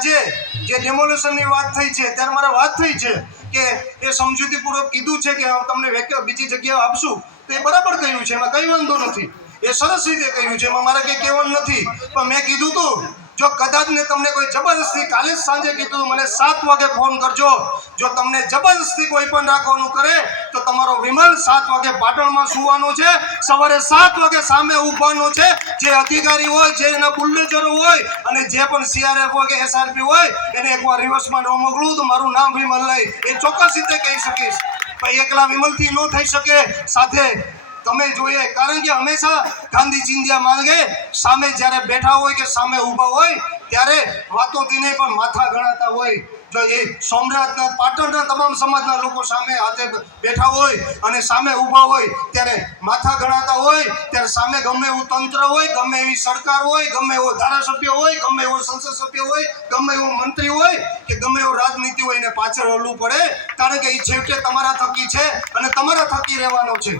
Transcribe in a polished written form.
આજે જે ડેમોલેશનની વાત થઈ છે ત્યારે મારે વાત થઈ છે કે એ સમજૂતીપૂર્વક કીધું છે કે તમને બીજી જગ્યાએ આપશું, તો એ બરાબર કહ્યું છે, એમાં કંઈ વાંધો નથી, એ સરસ રીતે કહ્યું છે, એમાં મારે કંઈ કહેવાનું નથી. પણ મેં કીધું તું જો કદાચ ને તમને કોઈ જબરદસ્તી, કાલે જ સાંજે કીધું મને 7 વાગે ફોન કરજો, જો તમને જબરદસ્તી કોઈ પણ રાખવાનું કરે તો તમારો વિમલ 7 વાગે પાટણમાં સુવાનો છે, સવારે 7 વાગે સામે ઊભવાનો છે. જે અધિકારી હોય, જે એના બુલ્ડોઝરો હોય અને જે પણ CRF હોય કે SRP હોય એને એકવાર રિવર્સમાં ન મોકલું તો મારું નામ વિમલ નહીં, એ ચોક્કસ રીતે કહી શકીશ. પણ એકલા વિમલથી ન થઈ શકે, સાથે તમે જોઈએ, કારણ કે હંમેશા ગાંધી ચિંધ્યા માંગે સામે જ્યારે બેઠા હોય કે સામે ઊભા હોય ત્યારે વાતોથી નહીં પણ માથા ગણાતા હોય. જો એ સોમનાથના, પાટણના તમામ સમાજના લોકો સામે હાથે બેઠા હોય અને સામે ઊભા હોય ત્યારે માથા ગણાતા હોય, ત્યારે સામે ગમે એવું તંત્ર હોય, ગમે એવી સરકાર હોય, ગમે એવો ધારાસભ્ય હોય, ગમે એવો સંસદ સભ્ય હોય, ગમે એવો મંત્રી હોય કે ગમે એવો રાજનીતિ હોય એને પાછળ હલવું પડે, કારણ કે એ છેવટે તમારા થકી છે અને તમારા થકી રહેવાનો છે.